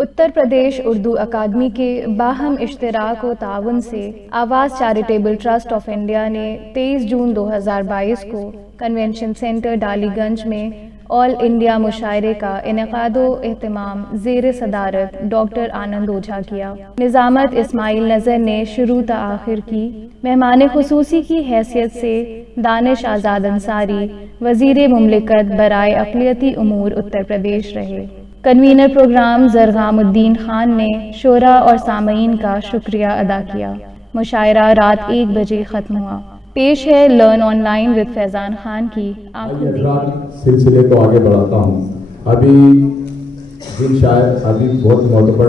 उत्तर प्रदेश उर्दू अकादमी के बाहम इश्तराक व ताउन से आवाज़ चैरिटेबल ट्रस्ट ऑफ इंडिया ने 23 जून 2022 को कन्वेंशन सेंटर डालीगंज में ऑल इंडिया मुशायरे का इनेकादो एहतमाम ज़ेर सदारत डॉक्टर आनंद ओझा किया। निज़ामत इस्माइल नज़र ने शुरू ता आखिर की। मेहमान खुसूसी की हैसियत से दानिश आज़ाद अंसारी वज़ीर मुमलिकत बराए अक़लियती उमूर उत्तर प्रदेश रहे। कन्वीनर प्रोग्राम ज़रगामुद्दीन खान ने शोरा और सामईन का शुक्रिया अदा किया। मुशायरा रात 1 बजे ख़त्म हुआ। पेश है learn online with Faizan Khan की सिलसिले को आगे बढ़ाता हूँ। अभी बहुत मोतबर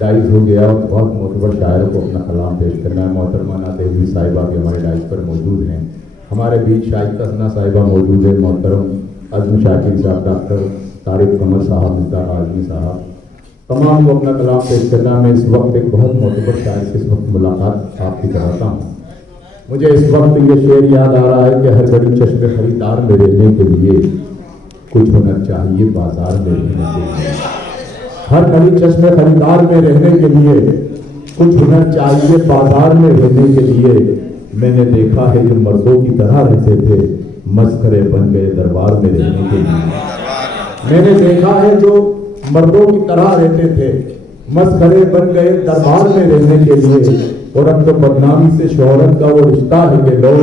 डाइज हो गया और बहुत मोतबर शायरों को अपना कलाम पेश करना है। मोहतरमा नातेवी साहिबा भी हमारे डाइज पर मौजूद हैं। हमारे बीच शाइस्ता सना साहिबा मौजूद है, मोहतरम अज़म शाकिर साहब, डॉक्टर तारिक कमर साहब, मुफ्तार आज़मी साहब, तमाम को अपना कलाम पेश करना। मैं इस वक्त एक बहुत मोतबर शायर से इस वक्त मुलाकात आपकी कराता हूँ। मुझे इस वक्त ये शेर याद आ रहा है कि हर घड़ी चश्मे खरीदार में रहने के लिए कुछ होना चाहिए बाजार में रहने के लिए। हर घड़ी चश्मे खरीदार में रहने के लिए कुछ होना चाहिए बाजार में रहने के लिए। मैंने देखा है जो मर्दों की तरह रहते थे मस्खरे बन गए दरबार में रहने के लिए। मैंने देखा है जो मर्दों की तरह रहते थे मस्खरे बन गए दरबार में रहने के लिए। और अब तो बदनामी से शोहरत का वो रिश्ता है कि लोग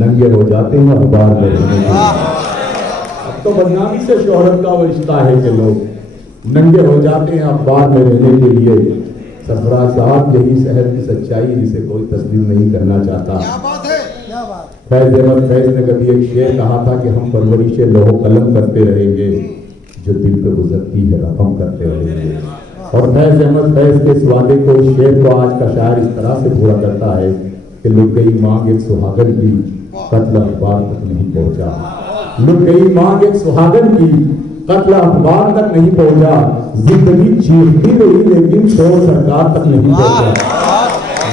नंगे हो जाते हैं अखबार में रहने के लिए। अब तो बदनामी से शोहरत का वो रिश्ता है कि लोग नंगे हो जाते हैं अखबार में रहने के लिए। सरफराज साहब, यही शहर की सच्चाई जिसे कोई तस्लीम नहीं करना चाहता। फैज अहमद फैज ने कभी एक शेर कहा था कि हम परवरिश लोहो कलम करते रहेंगे, जो दिल पे गुजरती है रकम करते रहेंगे। और फैज अहमद फैज के इस वादे को, इस शेर को आज का शायर इस तरह से पूरा करता है कि लुट गई मांग एक सुहागन की कत्ल अखबार तक नहीं पहुंचा। लुट गई मांग एक सुहागन की कत्ल अखबार तक नहीं पहुंचा। जिंदगी चीखती रही लेकिन शोर सरकार तक नहीं पहुंचा।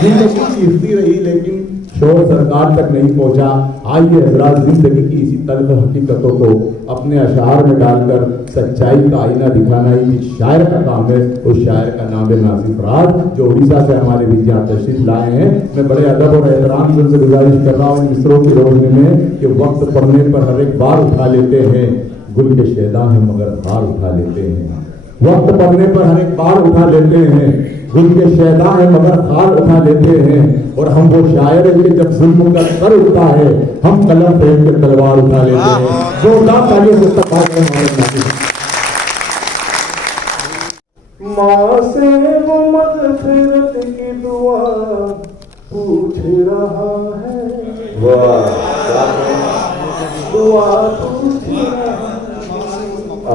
जिंदगी चीखती रही लेकिन शोर सरकार तक नहीं पहुंचा। आइए हजरात, जिंदगी की इसी तल्ख हकीकतों को अपने अशार में डालकर सच्चाई का आईना दिखाना ही शायर का काम है। उस शायर का नाम है नासिफ राज, जो उड़ीसा से हमारे बीच यहाँ तशरीफ लाए हैं। मैं बड़े अदब और एहतराम से उनसे गुजारिश कर रहा हूँ मिसरों की रोशनी में कि वक्त पड़ने पर हर एक बार उठा लेते हैं, गुल के शेदा है मगर हार उठा लेते हैं। वक्त पड़ने पर हर एक बार उठा लेते हैं, गुल के शेदा है मगर हार उठा लेते हैं। और हम वो शायर हैं कि जब जुल्म का सर उठता है हम कलम फेंक कर तलवार उठा लेते हैं। जोरदार तालियों से तबादला माँ से वो मग़फ़िरत की दुआ पूछ रहा है। दुआ पूछ रहा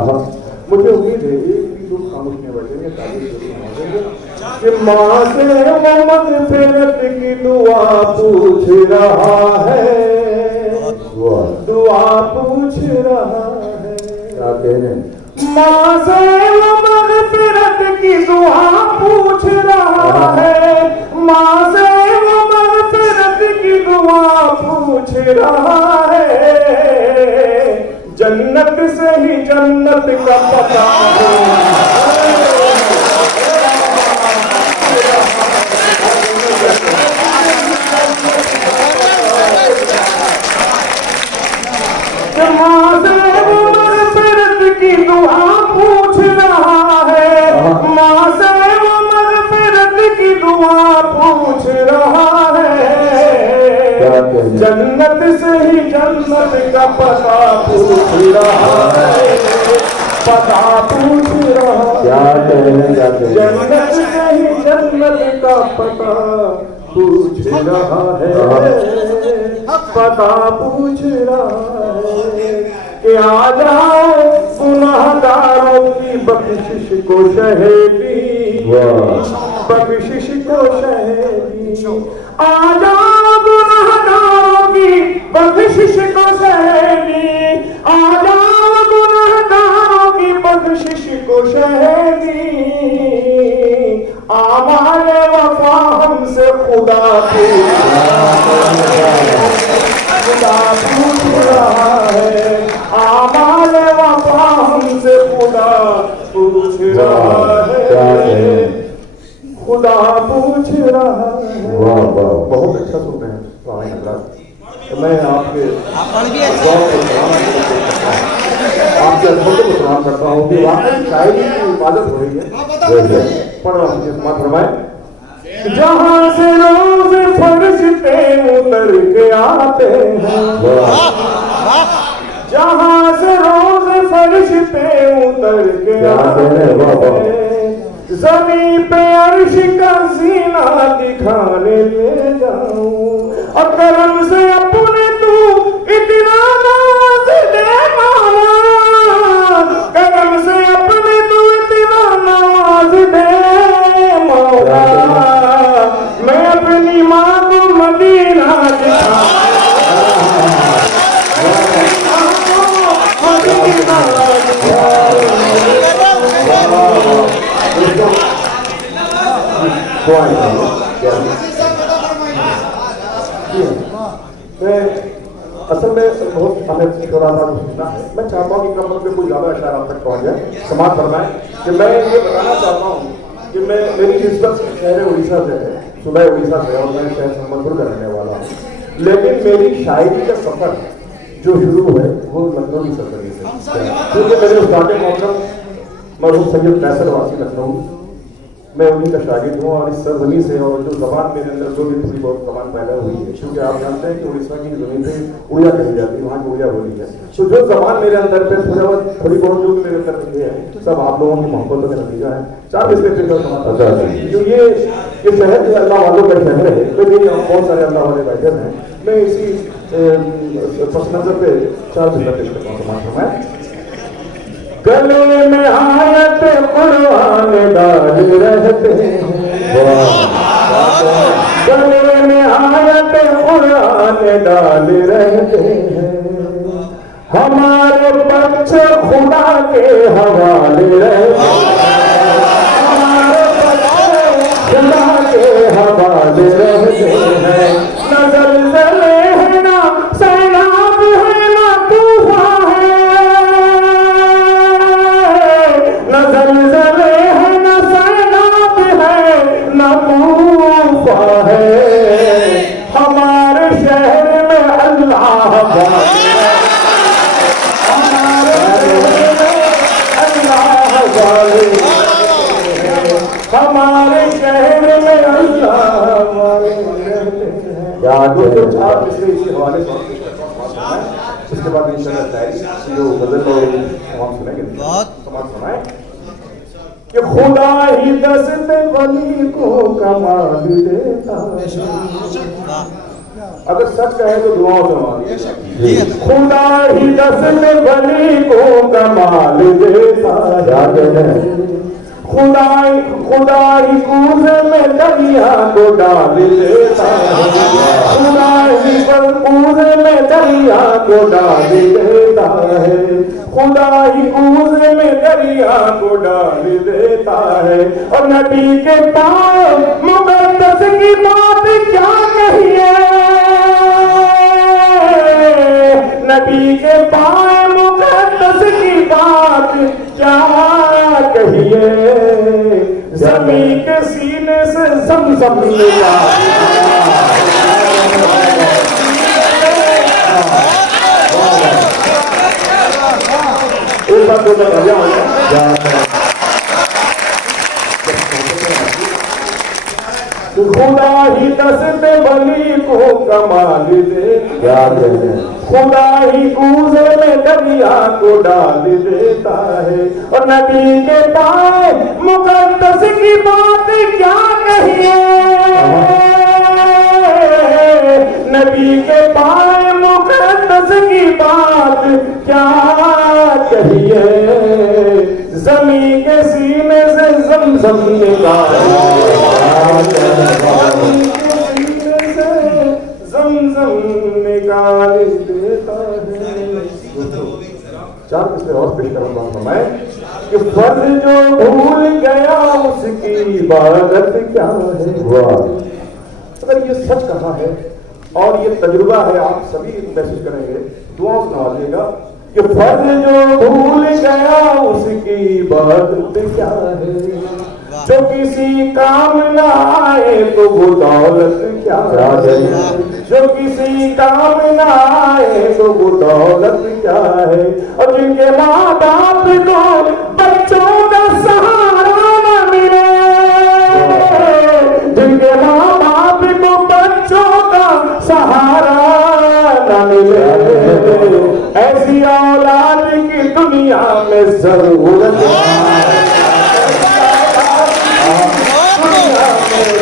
है। मुझे उम्मीद है एक भी लोग खामोश नहीं बैठेंगे, ताली कि माँ से वो मग़फ़िरत की दुआ पूछ रहा है। दुआ पूछ रहा है। क्या कह रहे हैं? माँ से वो मग़फ़िरत की दुआ पूछ रहा है। माँ से वो मग़फ़िरत की दुआ पूछ रहा है। जन्नत से ही जन्नत का पता माँ से वो मग़फ़िरत की दुआ पूछ रहा है। माँ से वो मग़फ़िरत की दुआ पूछ रहा है। जन्नत से ही जन्नत का पता पूछ रहा है। पता पूछ रहा है। जन्नत से ही जन्नत का पता पूछ रहा है। पता पूछ रहा है कि आ जाओ गुनाहगारों की बख्शिश को शहेदी, बख्शिश को शहेदी। आ जाओ गुनाहगारों की बख्शिश को शहेदी। आ जाओ गुनाहगारों की बख्शिश को शहेदी। आमाने वफा हमसे खुदा पूछ रहा है। आमाने वफा हमसे खुदा पूछ रहा है। मैं आपके आपके अनुभव को प्रणाम करता हूँ कि वाकई शायरी की इबादत हो रही है। पढ़ रहा हूँ समाज फरमाए। जहाँ से रोज फरिश्ते उतर के आते हैं, जहाँ से रोज फरिश्ते उतर के आते हैं, ज़मीन पे अर्श का सीना दिखाने ले जाऊं, और करम से अपने तू इतना नाज दे मौला, करम से अपने तू इतना नाज दे मौला, मैं अपनी माँ को मदीना असल में बहुत समय छोड़ा था सुनना है। मैं चाहता हूँ कि कम पे कोई ज्यादा अशार आप तक पहुँच जाए, समाज फरमाए कि मैं ये बताना चाहता हूँ कि मैं मेरी निस्बत शहर उड़ीसा से है, सुबह उड़ीसा से, और मैं शहर संबलपुर का रहने वाला हूँ, लेकिन मेरी शायरी का सफर जो शुरू है वो लखनऊ की सरकरी से, क्योंकि मेरे स्टार्टिंग मौसम मरहूम सैयद कैसर वासी लखनऊ, मैं उन्हीं का शागिर्द हूँ, और इस सरजमी से और जो जबान मेरे अंदर जो भी थोड़ी बहुत जबान पैदा हुई है, क्योंकि आप जानते हैं कि उड़ीसा की जमीन पे उड़िया कही जाती है, वहाँ की उड़िया बोली है, तो जो जबान मेरे अंदर पे थोड़ी बहुत जो भी मेरे अंदर रखी है सब आप लोगों की मोहब्बतों का नतीजा है। चार इसलिए जो ये शहर जो अल्लाह वालों का शहर है, तो ये बहुत सारे अल्लाह वाले बैठे हैं, मैं इसी पस नजर पे चार बिस्तर पेश करता हूँ समाज में। गले में आयत कुरान डाल रहते हैं, गले में आयत कुरान डाल रहते हैं, हमारे बच्चे खुदा के हवाले रहते हैं, हमारे बच्चे खुदा के हवाले रहते हैं, न ज़लज़ले है ना सैलाब है ना तूफान न ज़लज़ले है न सैलाब है न तूफ़ान है, हमारे शहर में अल्लाह वाले, हमारे शहर में अल्लाह वाले, हमारे शहर में अल्लाह वाले रहते हैं। इसी हवाले से इसके बाद इंशाअल्लाह शायरी जो गजल और हम सुनेंगे, समाज सुनाए कि खुदा ही दस्त वली को कमाल देता है, अगर सच कहे तो दुआओं से मांगे, खुदा ही दस्त वली को कमाल देता है, खुदा ही कूज़े में दरिया को डाल देता है, खुदा ही कूज़े में दरिया को डाल देता है, खुदा ही कूज़े में दरिया को डाल देता है, और नबी के पाँव मुक़द्दस की बात क्या कहिए, नबी के पाँव मुक़द्दस की बात क्या कहिए, ज़मीन के सीने से ज़मज़म लिया, एक बात बोलना खुदा ही दस्त वली को कमाल दे, खुदा ही कूज़े में दरिया को डाल देता है, और नबी के पाँव मुक़द्दस की बात क्या कहिए, नबी के पाँव मुक़द्दस की बात क्या कहिए, ज़मीन के सीने से ज़मज़म निकाल देता है। चार किसने और पेश करूंगा मैं कि फर्ज जो भूल गया उसकी इबादत क्या है। अगर ये सच कहा है और ये तजुर्बा है, आप सभी मैसेज करेंगे, दुआओं से नवाजिएगा कि फर्ज जो भूल गया उसकी इबादत क्या है। जो किसी काम ना आए तो वो दौलत क्या है, जो किसी काम ना आए तो वो दौलत क्या है। और जिनके माँ बाप को बच्चों का सहारा न मिले, जिनके माँ बाप को बच्चों का सहारा न मिले, ऐसी औलाद की दुनिया में जरूरत है।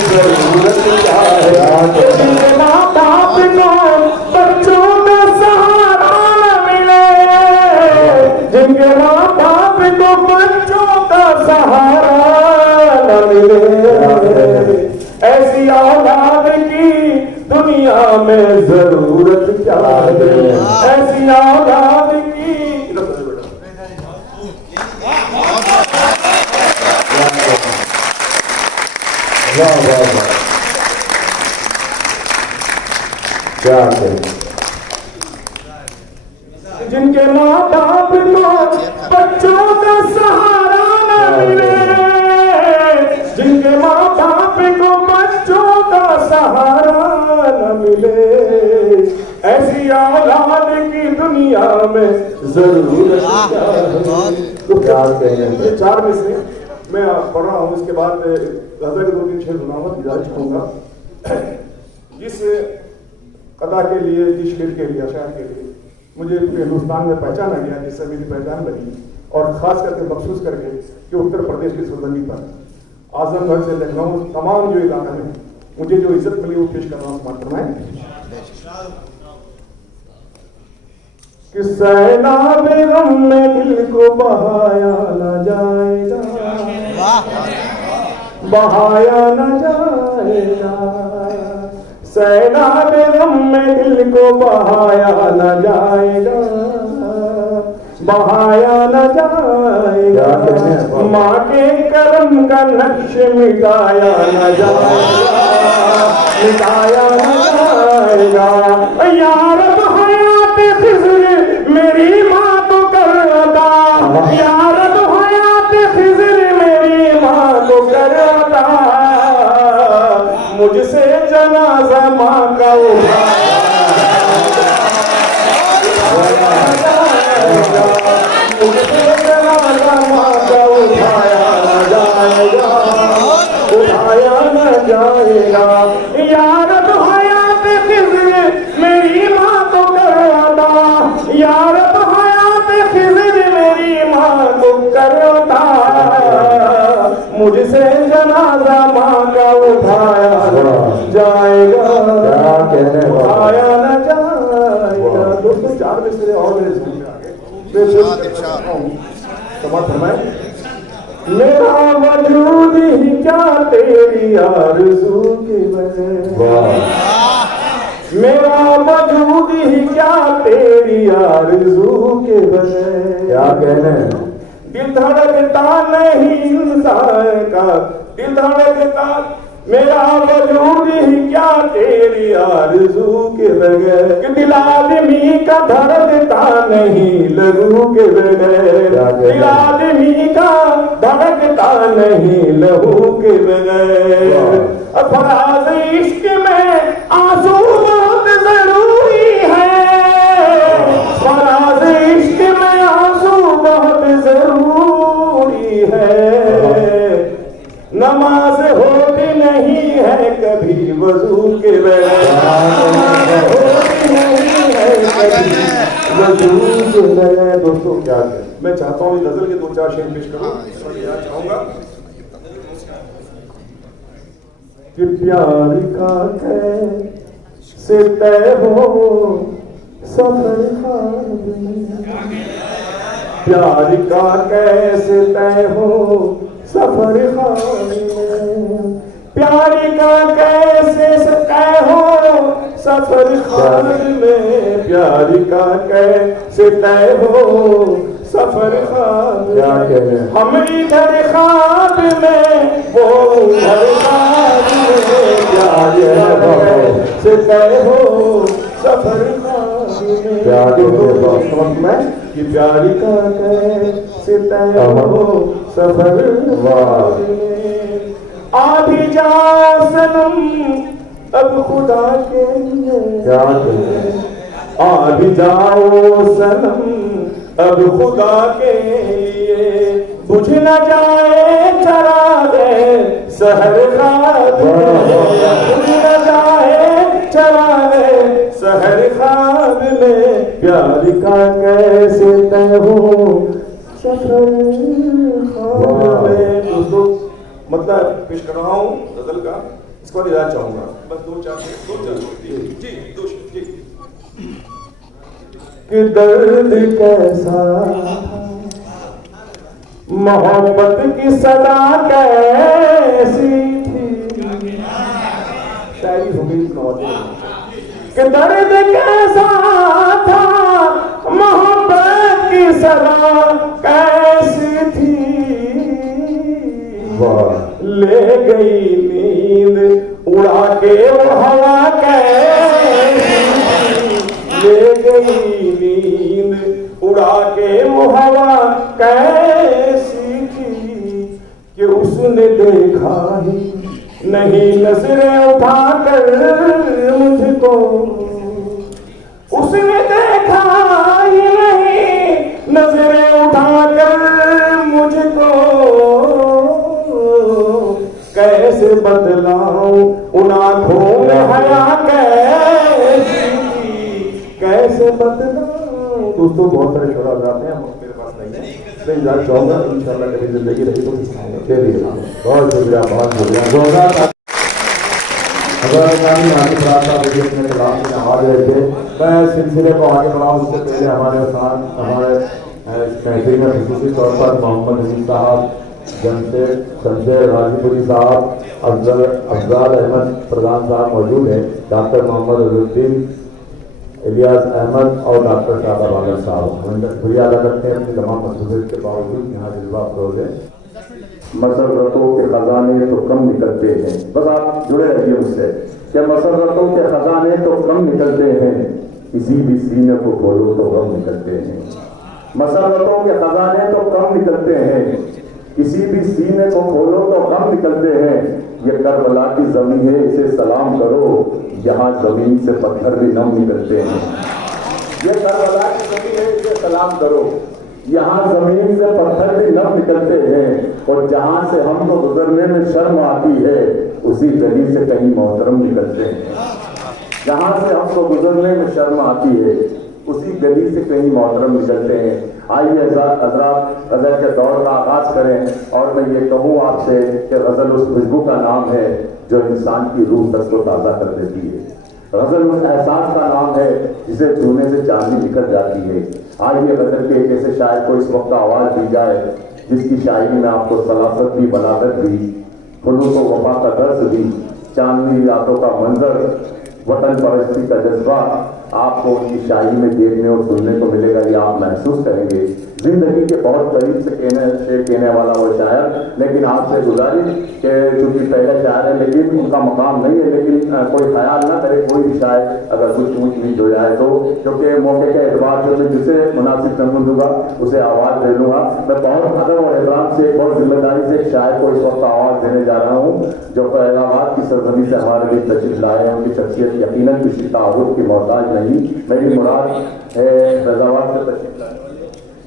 जरूरत क्या है, जिनके माँ बाप को बच्चों का सहारा न मिले, जिनके माँ बाप को बच्चों का सहारा न मिले, ऐसी औलाद की दुनिया में जरूरत क्या है, ऐसी औलाद की। वाह वाह वाह, क्या है। जिनके माँ बाप को बच्चों का सहारा न मिले, जिनके माँ बाप को बच्चों का सहारा न मिले, ऐसी औलाद की दुनिया में जरूरत क्या है। तो क्या कहें, ये 4 में से मैं पढ़ रहा हूँ, इसके बाद गजल के 2-3 शेर सुनाऊंगा, गुजारिश करूंगा। जिस कथा के लिए, जिस शेर के लिए, शायर के लिए मुझे हिंदुस्तान में पहचाना गया, जिससे मेरी पहचान बनी, और खास करके मखसूस करके कि उत्तर प्रदेश की सरजमी पर आजमगढ़ से लखनऊ तमाम जो इलाका है, मुझे जो इज्जत मिली वो पेश कर रहा हूँ समाज में। कि सैलाब गम में दिल को बहाया न जाएगा, बहाया न जाएगा, सैलाब गम में दिल को बहाया न जाएगा, बहाया न जाएगा, माँ के करम का नक्श मिटाया न जाएगा, मिटाया न जाएगा। यार हयात खिज़्र मेरी माँ को कर अदा, यार हयात खिज़्र मेरी माँ को कर अदा, मुझसे जनाजा माँ का उठाया, मुझसे जनाजा माँ का उठाया न जाएगा, उठाया न जाएगा। यार हयात खिज़्र मेरी माँ को कर अदा, यार हयात खिज़्र मेरी माँ को कर अदा, मुझसे जनाजा माँ का उठाया न जाएगा, उठाया न जाएगा। दोस्तों 4 में से और मेरे ज़हन में आ गए, मेरा वजूद ही क्या तेरी आरज़ू की वजह, मेरा वजूद ही क्या तेरी आरज़ू के वजह। क्या कहना है, दिल धड़कता नहीं इंसान का, दिल धड़कता, मेरा वजूद ही क्या तेरी आरज़ू के बगैर, कि दिल आदमी का धड़कता नहीं लहू के बगैर, दिल आदमी का धड़कता नहीं लहू के बगैर। फराज़ इश्क में आंसू बहुत जरूरी है, फराज़ इश्क में आंसू बहुत जरूरी है, नमाज होती नहीं है कभी वजू के बगैर, होती नहीं है कभी वजू के बगैर। दोस्तों क्या है, मैं चाहता हूँ गजल के 2-4 शेर पेश करूँ, चाहूंगा कि प्यार का कैसे तय हो सफर खाब में, प्यार का कैसे तय हो सफर खाब में, प्यार का कैसे तय हो सफर खाब में, प्यार का कैसे तय हो सफर खाब में। हम इधर खाब में वो उधर खाब में, प्यार कैसे तय हो सफर खाब में। प्यार में कि प्यार का कैसे तय हो सफर खाब में, अब खुदा के लिए क्या आ भी जाओ सनम, अब खुदा के लिए बुझ न जाए चरागे सहर ख्वाब में, बुझ न जाए चरागे सहर ख्वाब में, प्यार का कैसे तय हो सफर ख्वाब में। दोस्तों मतलब पेश कर रहा हूँ गजल का, इसको रियाज चाहूंगा बस दो चार जी कि दर्द कैसा मोहब्बत की सदा कैसी थी, शायरी हो गई कि दर्द कैसा था मोहब्बत की सदा कैसी थी, ले गई नींद उड़ा के वो हवा कैसी, ले गई नींद उड़ा के वो हवा कैसी थी, कि उसने देखा ही नहीं नजरें उठाकर मुझको, उसने देखा ही नहीं नजरें उठाकर मुझको, कैसे बदलाऊं उन आंखों में हया कैसी थी, कैसे बदलाऊं। दोस्तों बहुत सारे शोर गाते हैं, मेरे पास नहीं है, मैं इजाज़त चाहूंगा इंशाल्लाह कभी जिंदगी रही तो चलिए बहुत शुक्रिया बहुत शुक्रिया। अगर अपने कलाम में आ गए थे, मैं सिलसिले को आगे बढ़ाऊँ उससे पहले हमारे साथ हमारे महफिल में खसूसी तौर पर मोहम्मद हसीन साहब, जमशेद संजय राजीपुरी साहब, अफजाल अहमद प्रधान साहब मौजूद हैं, डॉक्टर मोहम्मद अजरुद्दीन, इलियास अहमद और डॉक्टर शादा बागर साहब। हम इनका शुक्रिया अदा करते हैं अपनी तमाम मसरूफियत के बावजूद यहाँ जज्बा अफरोज है। मसरतों के खजाने तो कम निकलते हैं, बस आप जुड़े रहिए उससे कि मसरतों के खजाने तो कम निकलते हैं, किसी भी सीने को खोलो तो गम निकलते हैं। मसरतों के खजाने तो कम निकलते हैं, किसी भी सीने को खोलो तो गम निकलते हैं। ये करबला की जमीन है इसे सलाम करो, यहाँ जमीन से पत्थर भी नम निकलते हैं। ये करबला की जमीन है इसे सलाम करो, यहाँ जमीन से पत्थर भी नम निकलते हैं, और जहाँ से हमको गुजरने में शर्म आती है उसी गली से कहीं मोहतरम निकलते हैं। जहाँ से हमको गुजरने में शर्म आती है उसी गली से कहीं मोहतरम निकलते हैं। आइए हज़रात गज़ल के दौर का आगाज करें, और मैं ये कहूँ आपसे कि गज़ल उस खुशबू का नाम है जो इंसान की रूह तक को ताज़ा कर देती है। गज़ल उस एहसास का नाम है जिसे छूने से चांदनी निकल जाती है। आइए गज़ल के एक ऐसे शायर को इस वक्त आवाज़ दी जाए जिसकी शायरी में आपको सलासत भी, बलागत भी, खुलूस व वफा का दर्द भी, चांदनी रातों का मंजर, वतन परस्ती का जज्बा आपको उनकी शायरी में देखने और सुनने को मिलेगा। ये आप महसूस करेंगे। जिंदगी के बहुत करीब से कहने वाला वो शायर, लेकिन आपसे गुजारिश कि चूंकि पहले शायर है लेकिन उनका मकाम नहीं है, लेकिन कोई ख्याल ना करे कोई भी शायर अगर कुछ ऊँच नीच हो जाए तो, क्योंकि मौके के एतबार से मैं जिसे मुनासिब समझ दूंगा उसे आवाज़ दे लूँगा। मैं बहुत अदब और एहतराम से बहुत जिम्मेदारी से एक शायर को इस वक्त आवाज़ देने जा रहा हूँ जो फैज़ाबाद की सरजमी से हमारे लिए तशरीफ लाए हैं। उनकी शख्सियत यकीनन किसी ताउद की मोहताज नहीं, मेरी मुराद है फैज़ाबाद से तशरीफ लाए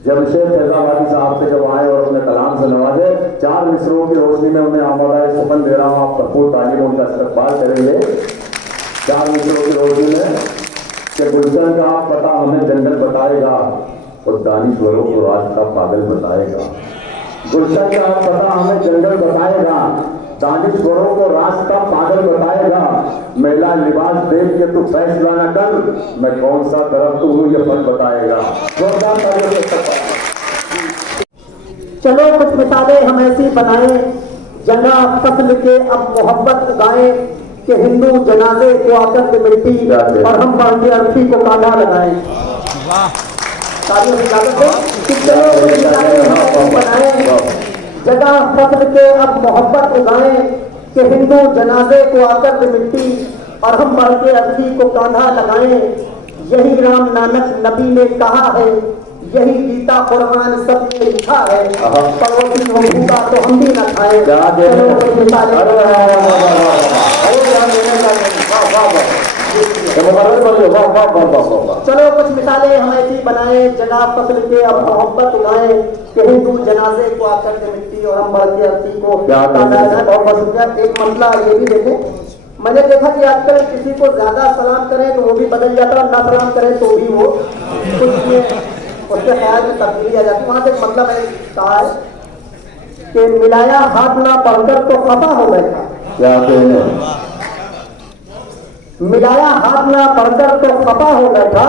जमशेद फैज़ाबादी साहब से जब आए और अपने कलाम से नवाजे। 4 मिसरों की रोशनी में उन्हें आमोदाए सुखन दे रहा हूँ, आप भरपूर तालीम उनका इस्तकबाल करेंगे। 4 मिसरों की रोशनी में कि गुलशन का पता हमें जंगल बताएगा और दानिश्वरों को राज का पागल बताएगा। गुलशन का पता हमें जंगल बताएगा, दानिश्वरों को रास्ता पागल बताएगा। मेला लिबास देख के तू फैसला न कर, मैं कौन सा दरख्त हूँ ये फल बताएगा। चलो कुछ मिसालें हम ऐसी बनाए, जना फसल के अब मोहब्बत उगाए, कि हिंदू जनाजे को आकर के मिट्टी और हम बांधे अर्थी को काला लगाए। जगह फसल के अब मोहब्बत उगाए, कि हिंदू जनाजे को आकर मिट्टी और हम बढ़ के अर्थी को कांधा लगाएं। यही राम नानक नबी ने कहा है, यही गीता कुरान सब ने लिखा है, पड़ोसी को भूखा तो हम भी न खाए। चलो कुछ मिसालें हम ऐसी बनाए, जनाब फसल के अब मोहब्बत उगाए कि हिंदू जनाजे को आकर के मिट्टी और हम बढ़ के अर्थी को। और बस एक मसला ये भी देखें, मैंने देखा कि आजकल किसी को ज्यादा सलाम करें तो वो भी बदल जाता है, ना सलाम करें तो भी वो कुछ उसके ख्याल में तब्दीली आ जाती है। वहां से एक मतलब मैंने कहा है कि मिलाया हाथ ना पढ़कर तो खफा हो बैठा। क्या कहने? मिलाया हाथ ना पढ़कर तो खफा हो बैठा,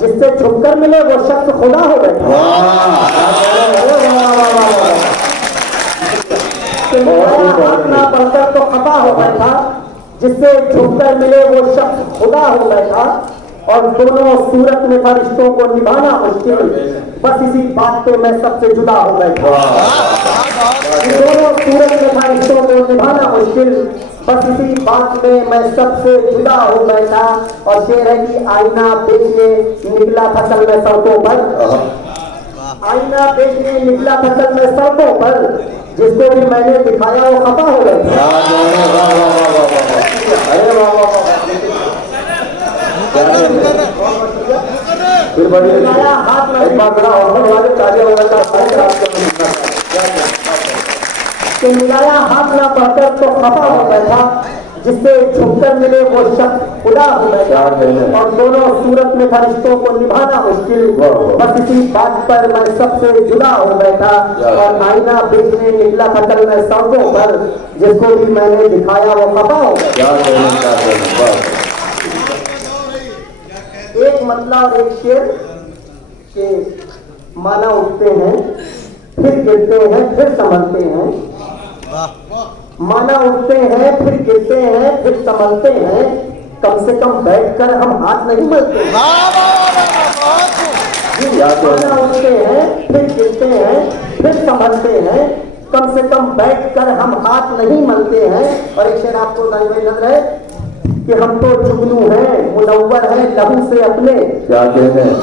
जिससे झुककर मिले वो शख्स खुदा हो बैठा। मिलाया हाथ ना पढ़कर तो खफा हो बैठा, जिससे झुककर मिले वो शख्स खुदा हो बैठा। और दोनों सूरत में फरिश्तों को निभाना मुश्किल, बस इसी बात पे मैं सबसे जुदा हो बैठा। दोनों सूरत में फरिश्तों को निभाना मुश्किल, बस इसी बात में मैं सबसे जुदा हो बैठा। और शेर है कि आईना बेचने निकला फसल में सड़कों पर, आईना बेचने निकला फसल में सड़कों पर, जिसको भी मैंने दिखाया वो खफा हो बैठा। फिर बढ़िया मिलाया हाथ ना कि मिलाया हाथ ना पढ़कर तो खफा हो बैठा, जिससे झुककर मिले वो शख्स खुदा हो बैठा। और दोनों सूरत में फरिश्तों को निभाना मुश्किल, बस इसी बात पर मैं सबसे जुदा हो बैठा। और आईना बेचने निकला फसल में सड़कों पर, जिसको भी मैंने दिखाया वो खफा हो बैठा। एक मतला और एक शेर के माना उठते हैं फिर गिरते हैं फिर संभलते हैं, माना उठते हैं फिर गिरते हैं फिर संभलते हैं, कम से कम बैठकर हम हाथ नहीं मलते। माना उठते हैं फिर गिरते हैं फिर संभलते हैं, कम से कम बैठकर हम हाथ नहीं मलते हैं। और एक शेर आपको नजर है कि हम तो जुगनू हैं मुनव्वर हैं लहू से अपने। क्या कहते हैं?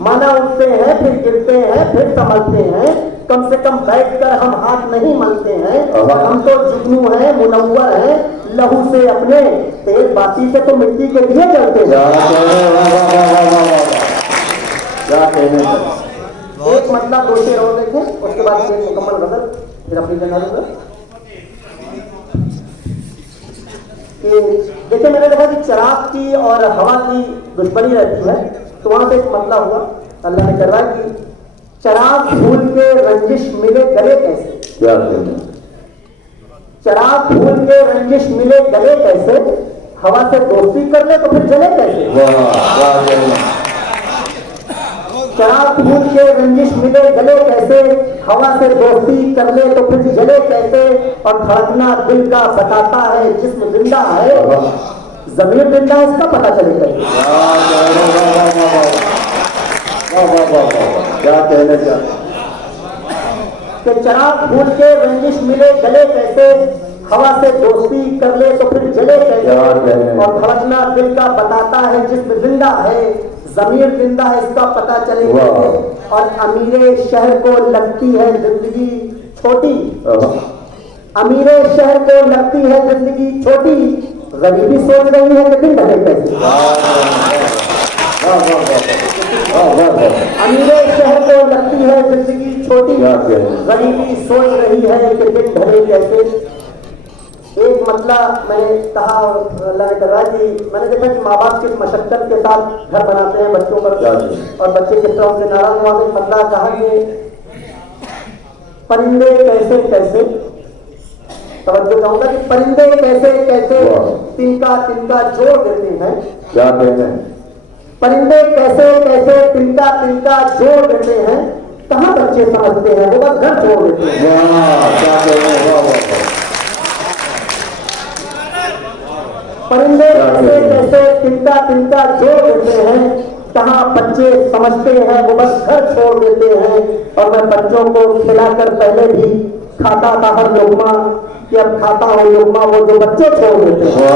माना उठते हैं फिर गिरते हैं फिर संभलते हैं, कम से कम बैठकर हम हाथ नहीं मलते हैं। हम तो जुगनू हैं मुनव्वर हैं लहू से अपने, तेल बाती से तो मिट्टी के लिए जलते हैं। क्या कहने? एक मतलब दो शेर और देखें, उसके बाद शेर मुकम्मल गजल फिर अपनी जगह। देखिए मैंने देखा कि चराग की और हवा की दुश्मनी रहती है, तो वहां से एक मतलब हुआ अल्लाह ने करवा कि चराग फूल के रंजिश मिले गले कैसे। क्या कहने? चराग फूल के रंजिश मिले गले कैसे, हवा से दोस्ती कर ले तो फिर जले कैसे। चराग फूल के रंजिश मिले गले कैसे, हवा से दोस्ती कर ले तो फिर जले कैसे। और धड़कना दिल का बताता है जिस्म जिंदा है, जमीन जिंदा है इसका पता चलेगा। क्या कहने चाहते? कि चराग फूल के रंजिश मिले गले कैसे, हवा से दोस्ती कर ले तो फिर जले कैसे। और धड़कना दिल का बताता है जिस्म जिंदा है, जमीर जिंदा है इसका पता चलेगा। और अमीरे शहर को लगती है जिंदगी छोटी, अमीरे शहर को लगती है जिंदगी छोटी, गरीबी सोच रही है लेकिन ढले कैसे। अमीरे शहर को लगती है जिंदगी छोटी, गरीबी सोच रही है लेकिन ढले कैसे। एक मतलब मैंने कहा अल्लाह ने कहा कि मैंने देखा कि माँ बाप किस मशक्कत के साथ घर बनाते हैं बच्चों पर, और बच्चे किस तरह से नाराज हुआ। मतलब कहा कि परिंदे कैसे कैसे, तवज्जो चाहूंगा कि परिंदे कैसे कैसे तिनका तिनका जोड़ देते हैं। क्या कहते हैं? परिंदे कैसे कैसे तिनका तिनका जोड़ देते हैं, कहाँ बच्चे समझते हैं वो बस घर छोड़ देते हैं। परिंदे कैसे कैसे तिनका तिनका जोड़ देते हैं, कहाँ बच्चे समझते हैं वो बस घर छोड़ देते हैं। और मैं बच्चों को खिलाकर पहले भी खाता था हर लुकमा, कि अब खाता हूँ लुकमा वो जो बच्चे छोड़ देते हैं।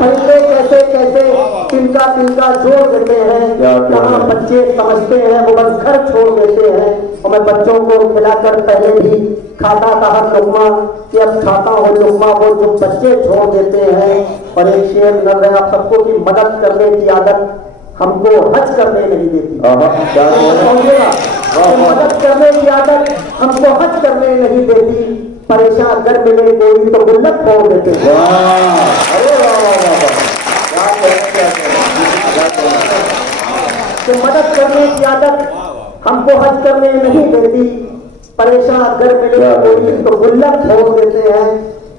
परिंदे कैसे कैसे तिनका तिनका जोड़ देते हैं, कहाँ बच्चे समझते हैं वो बस घर छोड़ देते हैं। और मैं बच्चों को खिलाकर पहले भी खाता था हर लुकमा कि अब खाता हो लुकमा, वो जो बच्चे छोड़ देते हैं। और एक शेर नजर है आप सबको कि मदद करने की आदत हमको हज करने नहीं देती। मदद करने की आदत हमको हज करने नहीं देती, परेशान घर मिले कोई तो गुल्लक छोड़ देते हैं। मदद करने की आदत हमको हज करने नहीं देती, परेशान घर मिले कोई तो गुल्लक छोड़ देते हैं।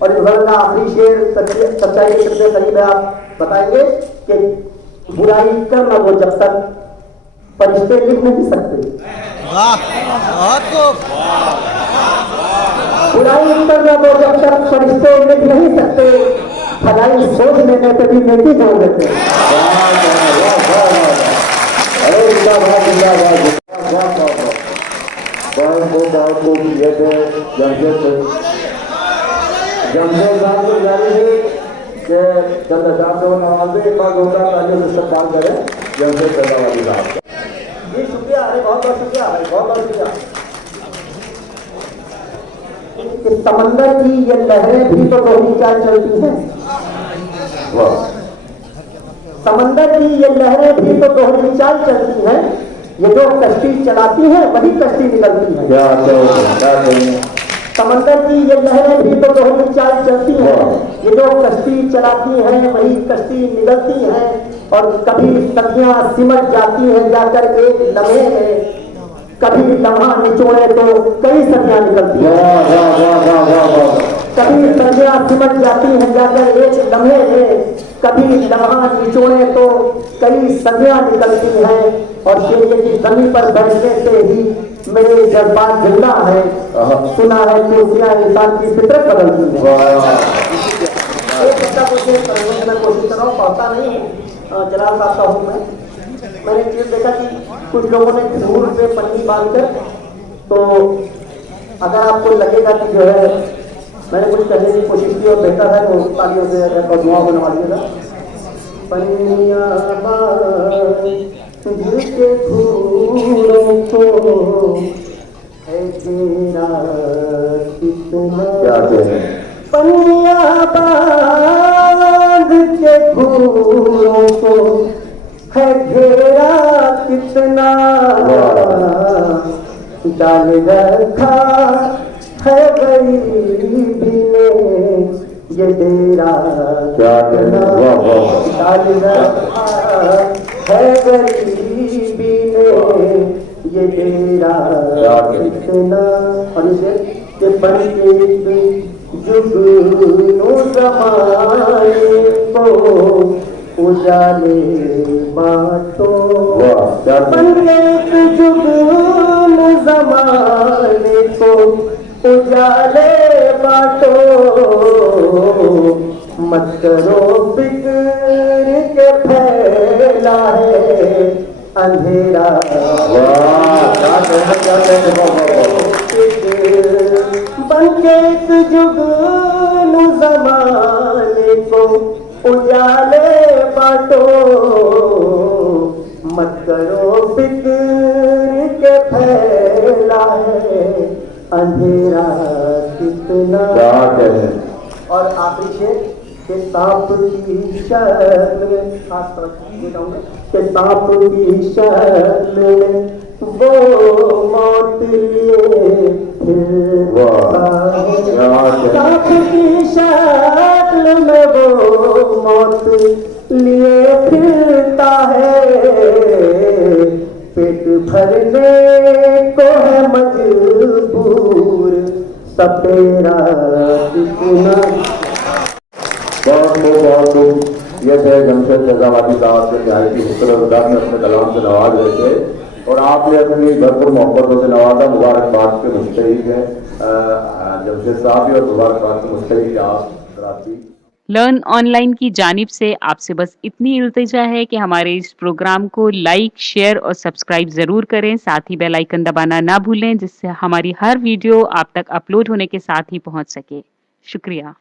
और इस भर का आखिरी शेर सच्चाई के कितने करीब है आप बताएंगे कि बुराई करना वो जब तक फरिश्ते लिख नहीं सकते, बुराई करना वो जब तक फरिश्ते लिख नहीं सकते, भलाई सोच लेने पे भी नेकी जोड़ देते हैं। जी शुक्रिया, अरे बहुत बहुत शुक्रिया, बहुत बहुत शुक्रिया। समंदर की ये लहरें भी तो दोहरी चाल चलती हैं, समंदर की ये लहरें भी तो दोहरी चाल चलती हैं, ये जो कश्ती चलाती है वही कश्ती निकलती है। समंदर की ये लहरें भी तो दोहरी चाल चलती है, ये जो कश्ती चलाती है वही कश्ती निकलती है। और कभी सदियां सिमट जाती हैं जाकर एक लम्हे में, कभी लम्हा निचोड़े तो कई सदियां निकलती हैं। कभी सदियां सिमट जाती हैं जाकर एक लम्हे में, कभी लम्हा निचोड़े तो कई सदियां निकलती हैं। और शेर की जमीन पर बैठने से ही मेरे जज्बात जिंदा है, सुना है कुर्सियां इंसान की फितरत बदलती है। एक घंटा कुछ मैं कोशिश कर रहा हूँ, पढ़ता नहीं हूँ, जलाल साहब का हूँ मैंने चीज देखा कि कुछ लोगों ने धूल पे पन्नी बांधकर, तो अगर आपको लगेगा कि जो है मैंने कुछ करने की कोशिश की और बेहतर है तो तालियों से दुआ बनवा दिएगा। पन्नियां जिसके फूलों को है तेरा कितना, पन्नियां बांध के फूलों को है घेरा कितना, डाल रखा है गरीबी ने ये डेरा कितना, डाल रखा है गरीबी ने ये डेरा कितना। और इसे के बन के जुगनू ज़माने को उजाले बांटो, बंदे जुगनू ज़माने को उजाले बांटो, मत करो फिक्र के फैला है अंधेरा। बनके जुगनू ज़माने को उजाले बांटो, मत करो फिक्र के फैला है अंधेरा कितना। और आखिरी शेर के सांप की शक्ल में, खास तरह के सांप की शक्ल में वो मौत लिए फिरता है, सांप की शक्ल में वो मौत लिए फिरता है, पेट भरने को है मजबूर सपेरा कितना। बहुत ये थे जमशेद फैजाबादी साहब से प्यार की हुस्न-ए-खुदा में अपने कलाम से नवाज रहे थे और आपने अपनी भरपूर मोहब्बतों से नवाजा। मुबारकबाद के मुस्तहिक हैं जमशेद साहब भी और मुबारकबाद के मुस्तहिक आप राती। लर्न ऑनलाइन की जानिब से आपसे बस इतनी इल्तिजा है कि हमारे इस प्रोग्राम को लाइक, शेयर और सब्सक्राइब ज़रूर करें। साथ ही बेल आइकन दबाना ना भूलें जिससे हमारी हर वीडियो आप तक अपलोड होने के साथ ही पहुंच सके। शुक्रिया।